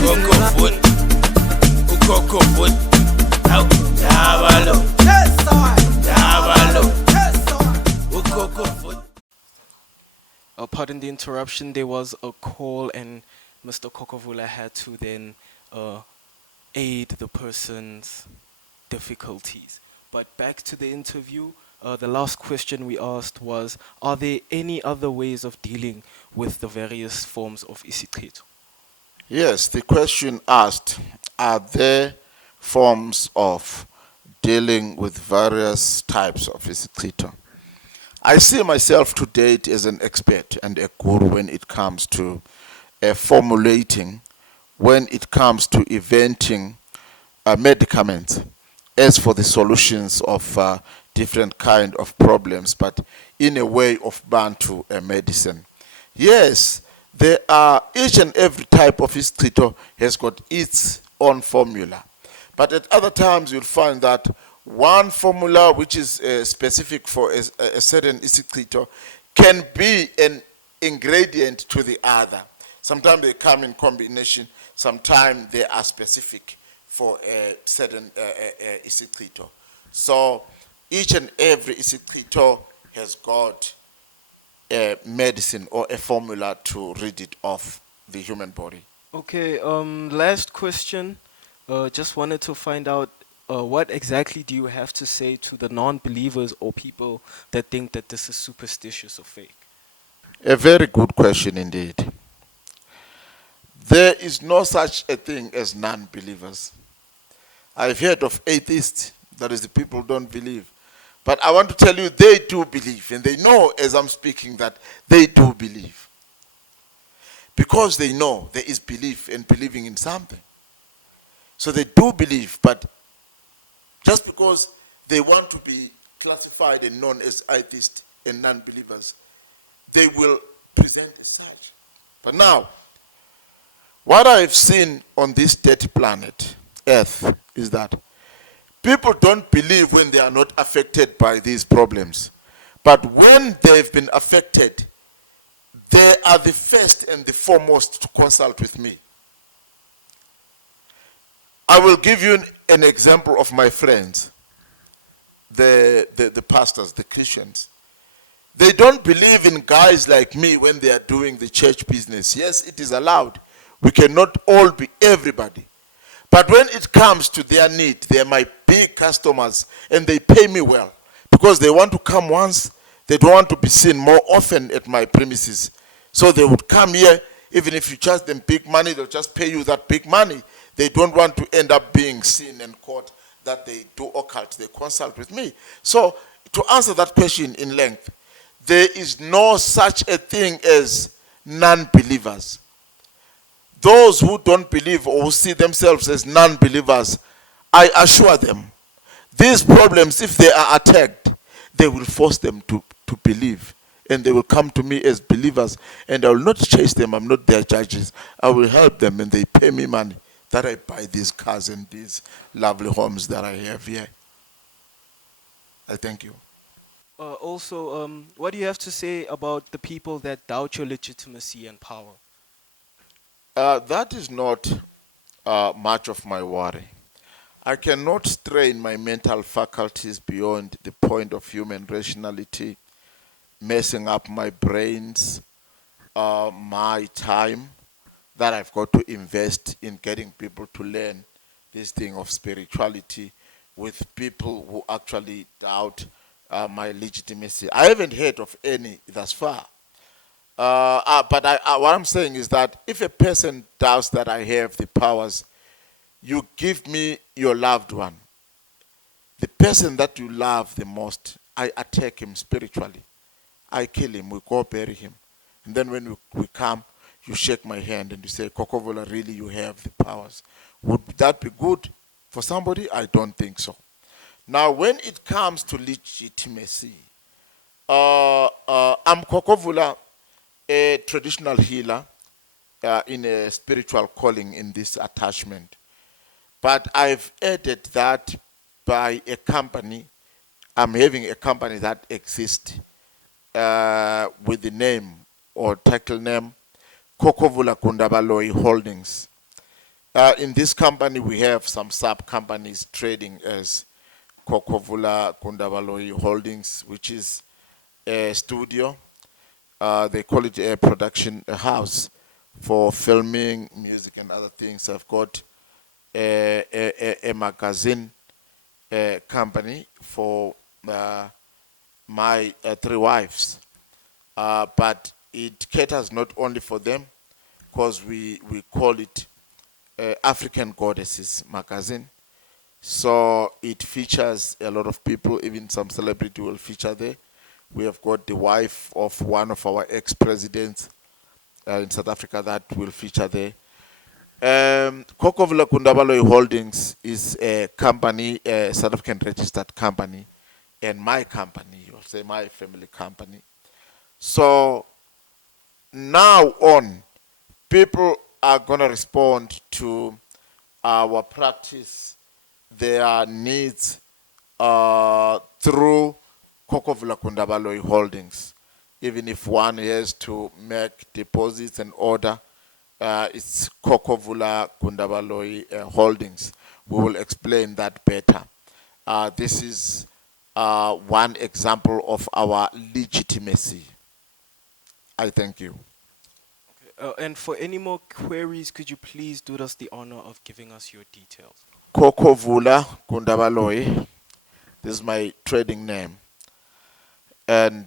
Khokhovula, ukhokhovula, awu dabalo, dabalo, ukhokhovula. Pardon the interruption, there was a call and Mr. Khokhovula had to then aid the person's difficulties. But back to the interview, the last question we asked was, are there any other ways of dealing with the various forms of isiqhito? Yes, the question asked, are there forms of dealing with various types of isiqhito? I see myself to date as an expert and a guru when it comes to formulating, when it comes to inventing medicaments as for the solutions of different kind of problems, but in a way of Bantu medicine. Yes, there are, each and every type of isiqhito has got its own formula. But at other times you'll find that one formula which is specific for a certain isiqhito can be an ingredient to the other. Sometimes they come in combination, sometimes they are specific for a certain isiqhito. So each and every isiqhito has got a medicine or a formula to rid it of the human body. Okay, last question. Just wanted to find out what exactly do you have to say to the non-believers or people that think that this is superstitious or fake? A very good question indeed. There is no such a thing as non-believers. I've heard of atheists, that is the people who don't believe. But I want to tell you, they do believe, and they know as I'm speaking that they do believe. Because they know there is belief and believing in something. So they do believe, but just because they want to be classified and known as atheists and non-believers, they will present as such. But now, what I've seen on this dirty planet, Earth, is that people don't believe when they are not affected by these problems. But when they've been affected, they are the first and the foremost to consult with me. I will give you an example of my friends, the pastors, the Christians. They don't believe in guys like me when they are doing the church business. Yes, it is allowed. We cannot all be everybody. But when it comes to their need, they are my big customers and they pay me well because they want to come once. They don't want to be seen more often at my premises. So they would come here, even if you charge them big money, they'll just pay you that big money. They don't want to end up being seen and caught that they do occult. They consult with me. So to answer that question in length, there is no such a thing as non-believers. Those who don't believe or who see themselves as non-believers, I assure them, these problems, if they are attacked, they will force them to believe. And they will come to me as believers. And I will not chase them. I'm not their judges. I will help them and they pay me money that I buy these cars and these lovely homes that I have here. I thank you. Also, what do you have to say about the people that doubt your legitimacy and power? That is not much of my worry. I cannot strain my mental faculties beyond the point of human rationality, messing up my brains, my time that I've got to invest in getting people to learn this thing of spirituality with people who actually doubt my legitimacy. I haven't heard of any thus far. But what I'm saying is that if a person doubts that I have the powers, you give me your loved one. The person that you love the most, I attack him spiritually. I kill him, we go bury him. And then when we come, you shake my hand and you say, Khokhovula, really you have the powers. Would that be good for somebody? I don't think so. Now, when it comes to legitimacy, I'm Khokhovula, a traditional healer in a spiritual calling in this attachment. But I've added that by a company. I'm having a company that exists with the name or title name Khokhovula Gundabaloyi Holdings. In this company, we have some sub-companies trading as Khokhovula Gundabaloyi Holdings, which is a studio. They call it a production house for filming, music, and other things. I've got a magazine company for my three wives. But it caters not only for them, because we call it African Goddesses magazine. So it features a lot of people, even some celebrity will feature there. We have got the wife of one of our ex-presidents in South Africa that will feature there. Khokhovula Gundabaloyi Holdings is a company, a South African registered company, and my company, you'll say my family company. So now on, people are going to respond to our practice, their needs through Khokhovula Gundabaloyi Holdings. Even if one has to make deposits and order, it's Khokhovula Gundabaloyi Holdings. We will explain that better. This is one example of our legitimacy. I thank you. And for any more queries, could you please do us the honor of giving us your details? Khokhovula Gundabaloyi. This is my trading name. And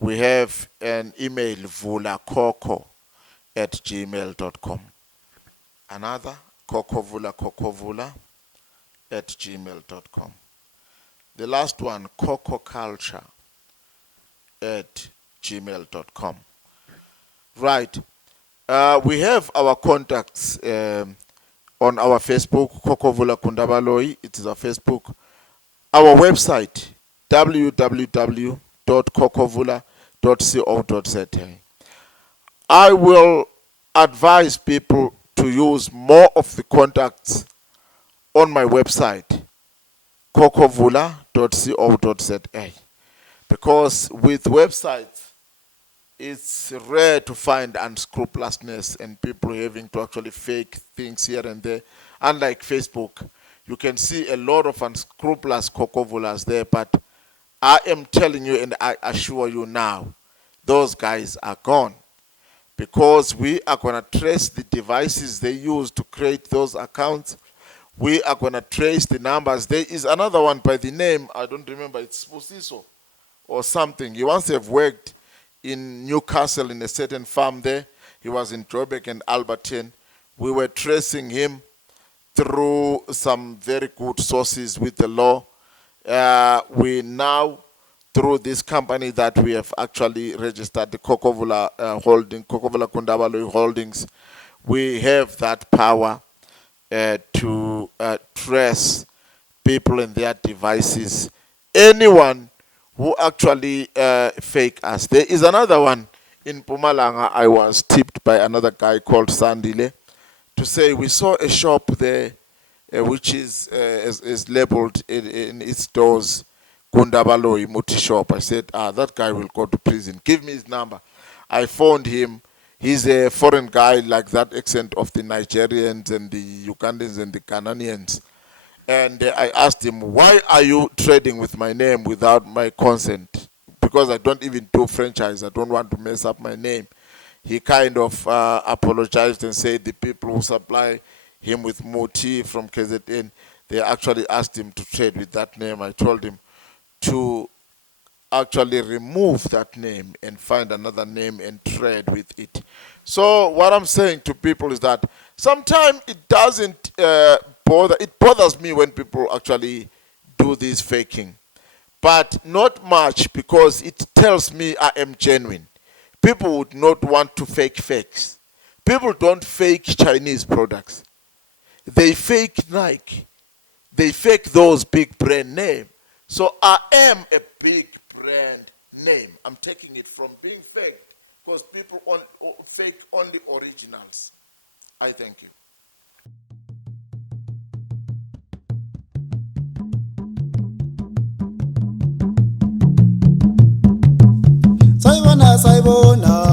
we have an email, vulakhokho@gmail.com. Another, khokhovula@gmail.com. The last one, khokhoculture@gmail.com. Right. We have our contacts on our Facebook, Khokhovula Gundabaloyi. It is our Facebook. Our website, www.khokhovula.co.za. I will advise people to use more of the contacts on my website, khokhovula.co.za, because with websites, it's rare to find unscrupulousness and people having to actually fake things here and there. Unlike Facebook, you can see a lot of unscrupulous Khokhovulas there, but I am telling you and I assure you now, those guys are gone, because we are going to trace the devices they use to create those accounts. We are going to trace the numbers. There is another one by the name, I don't remember, it's Spusiso or something. He once have worked in Newcastle in a certain farm there. He was in Joburg and Alberton. We were tracing him through some very good sources with the law. We now, through this company that we have actually registered, the Khokhovula Khokhovula Gundabaloyi Holdings, we have that power to trace people and their devices. Anyone who actually fake us. There is another one in Mpumalanga. I was tipped by another guy called Sandile to say we saw a shop there which is labeled in its doors Gundabaloyi Muti Shop. I said, that guy will go to prison. Give me his number. I phoned him. He's a foreign guy, like that accent of the Nigerians and the Ugandans and the Ghanaians. And I asked him, why are you trading with my name without my consent? Because I don't even do franchise. I don't want to mess up my name. He kind of apologized and said the people who supply him with Muti from KZN, they actually asked him to trade with that name. I told him to actually remove that name and find another name and trade with it. So what I'm saying to people is that sometimes it doesn't it bothers me when people actually do this faking, but not much, because it tells me I am genuine. People would not want to fake fakes. People don't fake Chinese products. They fake Nike. They fake those big brand names. So I am a big brand name. I'm taking it from being faked, because people fake only originals. I thank you. Sayibona